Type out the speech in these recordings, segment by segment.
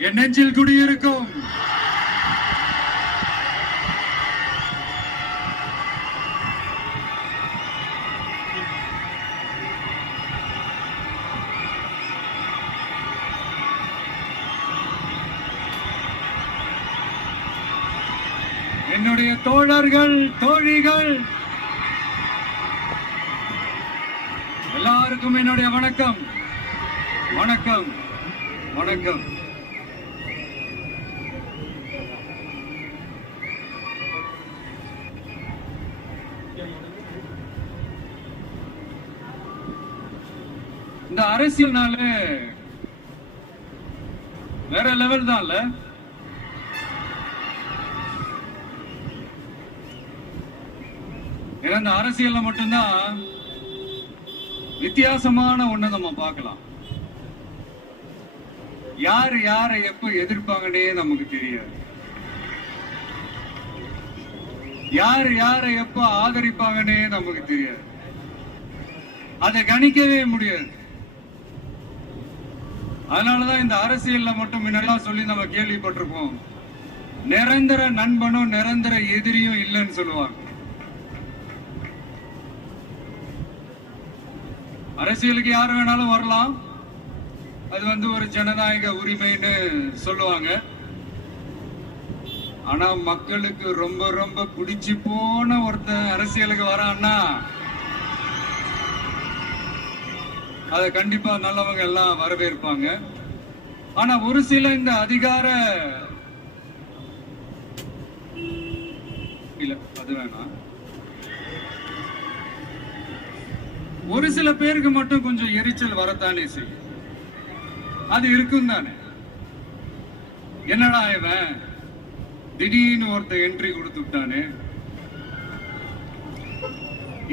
என் நெஞ்சில் குடியிருக்கும் என்னுடைய தோழர்கள், தோழிகள் எல்லாருக்கும் என்னுடைய வணக்கம். வணக்கம் வணக்கம். இந்த அரசியல்னால வேற லெவல் தான் இல்ல. ஏன்னா இந்த அரசியல்ல மட்டும்தான் வித்தியாசமான ஒண்ணு நம்ம பார்க்கலாம். யாரு யாரை எப்ப எதிர்ப்பாங்கன்னே நமக்கு தெரியாது. யாரு யாரை எப்ப ஆதரிப்பாங்கன்னே நமக்கு தெரியாது. அதை கணிக்கவே முடியாது. அதனாலதான் இந்த அரசியல்ல மட்டும் முன்னெல்லாம் சொல்லி நம்ம கேள்விப்பட்டிருப்போம், நிரந்தர நண்பனும் நிரந்தர எதிரியும் இல்லைன்னு சொல்லுவாங்க. அரசியலுக்கு யார் வேணாலும் வரலாம், அது ஒரு ஜனநாயக உரிமைன்னு சொல்லுவாங்க. ஆனா மக்களுக்கு ரொம்ப ரொம்ப பிடிச்சு போன ஒருத்தன் அரசியலுக்கு வரான்னா அதை கண்டிப்பா நல்லவங்க எல்லாம் வரவேற்பாங்க. ஆனா ஒரு சில இந்த அதிகார இல்ல அது வேணாம், ஒரு சில பேருக்கு மட்டும் கொஞ்சம் எரிச்சல் வரத்தானே செய்யும். அது இருக்கும் தானே. என்னடா இவன் திடீர்னு ஒருத்த என்ட்ரி கொடுத்துட்டானே,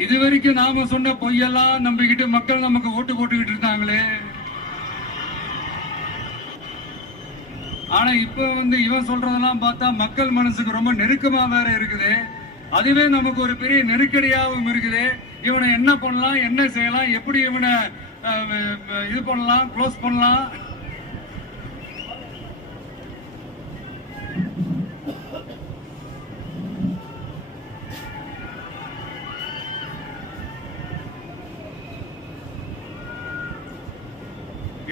இது வரைக்கும் நாம சொன்ன பொய்யெல்லாம் நம்பிக்கிட்டு மக்கள் நமக்கு ஓட்டு போட்டுக்கிட்டு இருந்தாங்களே. ஆனா இப்ப இவன் சொல்றதெல்லாம் பார்த்தா மக்கள் மனசுக்கு ரொம்ப நெருக்கமா வேற இருக்குது. அதுவே நமக்கு ஒரு பெரிய நெருக்கடியாகவும் இருக்குது. இவனை என்ன பண்ணலாம், என்ன செய்யலாம், எப்படி இவனை இது பண்ணலாம், க்ளோஸ் பண்ணலாம்.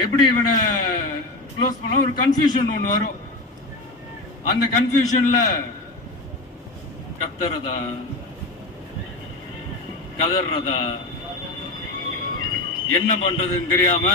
எப்படி இவனை க்ளோஸ் பண்ணலாம், ஒரு கன்ஃபியூஷன் ஒண்ணு வரும். அந்த கன்ஃபியூஷன்ல கத்துறதா கதறதா என்ன பண்றதுன்னு தெரியாம